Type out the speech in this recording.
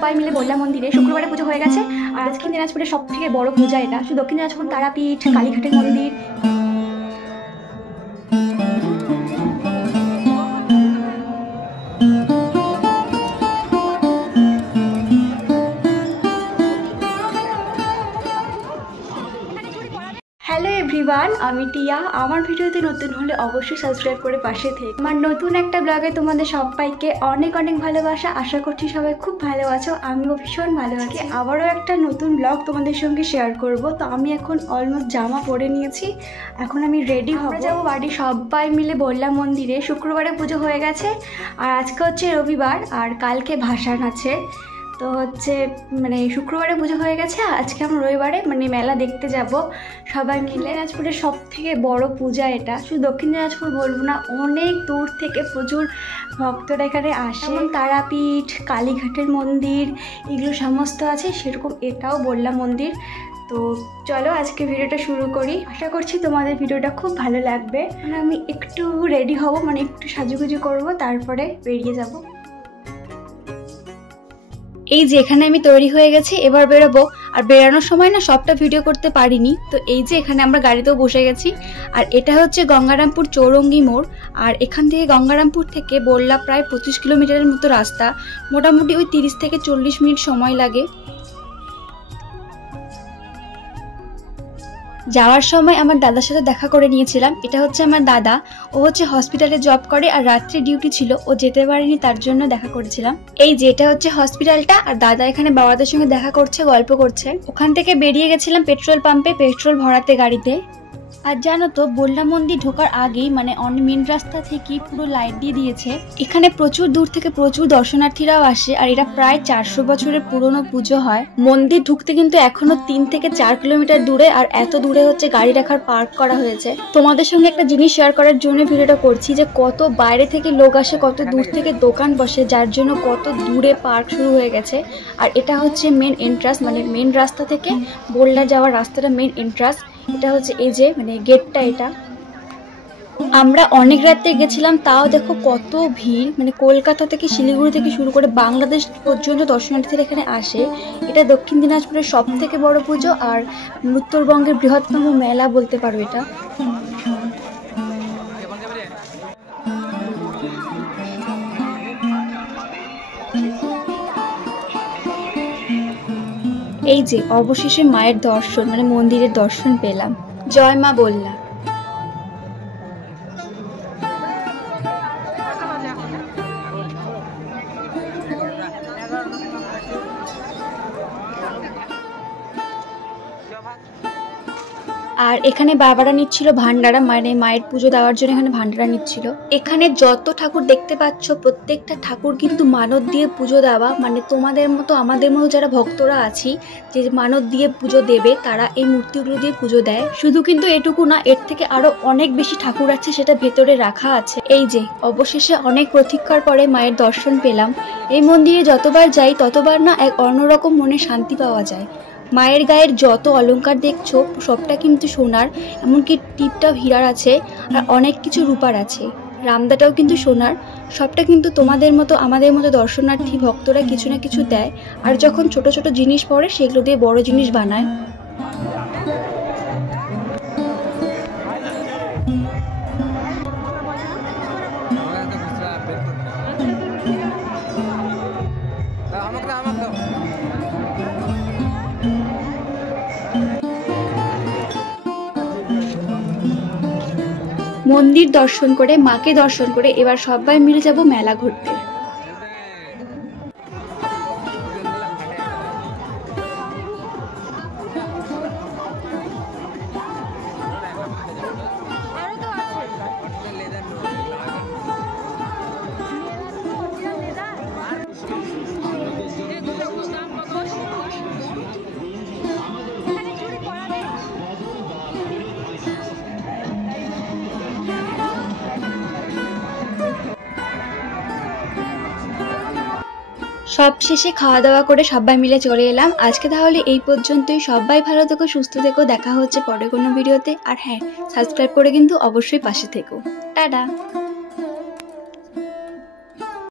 সবাই মিলে বললাম মন্দিরে শুক্রবারে পুজো হয়ে গেছে। আর দক্ষিণ দিনাজপুরের সব থেকে বড় পূজা এটা, শুধু দক্ষিণ দিনাজপুর তারাপীঠ কালীঘাটের মন্দির। হ্যালো এভরিওয়ান, আমি টিয়া। আমার ভিডিওতে নতুন হলে অবশ্যই সাবস্ক্রাইব করে পাশে থেকে। আমার নতুন একটা ব্লগে তোমাদের সবাইকে অনেক অনেক ভালোবাসা। আশা করছি সবাই খুব ভালো আছো, আমিও ভীষণ ভালো আছি। আবারও একটা নতুন ব্লগ তোমাদের সঙ্গে শেয়ার করব। তো আমি এখন অলমোস্ট জামা পরে নিয়েছি, এখন আমি রেডি হব, যাবো বাড়ি। সবাই মিলে বললাম মন্দিরে, শুক্রবারে পুজো হয়ে গেছে আর আজকে হচ্ছে রবিবার আর কালকে ভাসান আছে। তো হচ্ছে মানে শুক্রবারে পুজো হয়ে গেছে, আজকে আমরা রবিবারে মানে মেলা দেখতে যাব সবাই মিলে। দিনাজপুরের সব থেকে বড় পূজা এটা, শুধু দক্ষিণ দিনাজপুর বলবো না, অনেক দূর থেকে প্রচুর ভক্তরা এখানে আসে। যেমন তারাপীঠ কালীঘাটের মন্দির এগুলো সমস্ত আছে, সেরকম এটাও বললাম মন্দির। তো চলো আজকে ভিডিওটা শুরু করি। আশা করছি তোমাদের ভিডিওটা খুব ভালো লাগবে। মানে আমি একটু রেডি হব, মানে একটু সাজুগুজু করব, তারপরে বেরিয়ে যাব। এই যে এখানে আমি তৈরি হয়ে গেছি, এবার বেরোবো। আর বেরানোর সময় না সবটা ভিডিও করতে পারিনি, তো এই যে এখানে আমরা গাড়িতেও বসে গেছি। আর এটা হচ্ছে গঙ্গারামপুর চৌরঙ্গি মোড়। আর এখান থেকে গঙ্গারামপুর থেকে বললা প্রায় 25 কিলোমিটারের মতো রাস্তা, মোটামুটি ওই 30 থেকে 40 মিনিট সময় লাগে। যাওয়ার সময় আমার দাদার সাথে দেখা করে নিয়েছিলাম। এটা হচ্ছে আমার দাদা, ও হচ্ছে হসপিটালে জব করে আর রাত্রে ডিউটি ছিল, ও যেতে পারেনি, তার জন্য দেখা করেছিলাম। এই যে এটা হচ্ছে হসপিটালটা, আর দাদা এখানে বাবাদের সঙ্গে দেখা করছে, গল্প করছে। ওখান থেকে বেরিয়ে গেছিলাম পেট্রোল পাম্পে পেট্রোল ভরাতে গাড়িতে। আর জানো তো, বললা মন্দির ঢোকার আগেই মানে মেন রাস্তা থেকে পুরো লাইট দিয়ে দিয়েছে। এখানে প্রচুর দূর থেকে প্রচুর দর্শনার্থীরাও আসে, আর এটা প্রায় 400 বছরের পুরনো পুজো হয়। মন্দির ঢুকতে কিন্তু এখনো 3 থেকে 4 কিলোমিটার দূরে, আর এত দূরে হচ্ছে গাড়ি রাখার পার্ক করা হয়েছে। তোমাদের সঙ্গে একটা জিনিস শেয়ার করার জন্য ভিডিওটা করছি, যে কত বাইরে থেকে লোক আসে, কত দূর থেকে দোকান বসে, যার জন্য কত দূরে পার্ক শুরু হয়ে গেছে। আর এটা হচ্ছে মেন এন্ট্রান্স, মানে মেন রাস্তা থেকে বললা যাওয়ার রাস্তাটা মেন এন্ট্রান্স। এটা হচ্ছে এই যে মানে গেটটা। এটা আমরা অনেক রাতে গেছিলাম, তাও দেখো কত ভিড়। মানে কলকাতা থেকে শিলিগুড়ি থেকে শুরু করে বাংলাদেশ পর্যন্ত দর্শনার্থীরা এখানে আসে। এটা দক্ষিণ দিনাজপুরের সব থেকে বড় পুজো আর উত্তরবঙ্গের বৃহত্তম মেলা বলতে পারো এটা। এই যে অবশেষে মায়ের দর্শন, মানে মন্দিরের দর্শন পেলাম। জয় মা বললা। আর এখানে বাবারা নিচ্ছিল ভান্ডারা, মানে মায়ের পুজো দেওয়ার জন্য এখানে ভান্ডারা নিচ্ছিল। এখানে যত ঠাকুর দেখতে পাচ্ছ প্রত্যেকটা ঠাকুর কিন্তু মানত দিয়ে পুজো দেওয়া। মানে তোমাদের মতো আমাদের মতো যারা ভক্তরা আছি, যে মানত দিয়ে পুজো দেবে, তারা এই মূর্তিগুলো দিয়ে পুজো দেয়। শুধু কিন্তু এটুকু না, এর থেকে আরো অনেক বেশি ঠাকুর আছে, সেটা ভেতরে রাখা আছে। এই যে অবশেষে অনেক প্রতীক্ষার পরে মায়ের দর্শন পেলাম। এই মন্দিরে যতবার যাই ততবার না এক অন্যরকম মনে শান্তি পাওয়া যায়। মায়ের গায়ের যত অলংকার দেখছো সবটা কিন্তু সোনার, এমনকি টিপটাও হীরার আছে, আর অনেক কিছু রূপার আছে। রামদাটাও কিন্তু সোনার। সবটা কিন্তু তোমাদের মতো আমাদের মতো দর্শনার্থী ভক্তরা কিছু না কিছু দেয়, আর যখন ছোট ছোট জিনিস পড়ে সেগুলো দিয়ে বড় জিনিস বানায়। মন্দির দর্শন করে, মাকে দর্শন করে এবার সবাই মিলে যাব মেলা ঘুরতে। সব শেষে খাওয়া দাওয়া করে সবাই মিলে চলে এলাম। আজকে তাহলে এই পর্যন্তই। সবাই ভালো থেকো, সুস্থ থেকো, দেখা হচ্ছে পরে কোনো ভিডিওতে। আর হ্যাঁ, সাবস্ক্রাইব করে কিন্তু অবশ্যই পাশে থেকো। টাটা।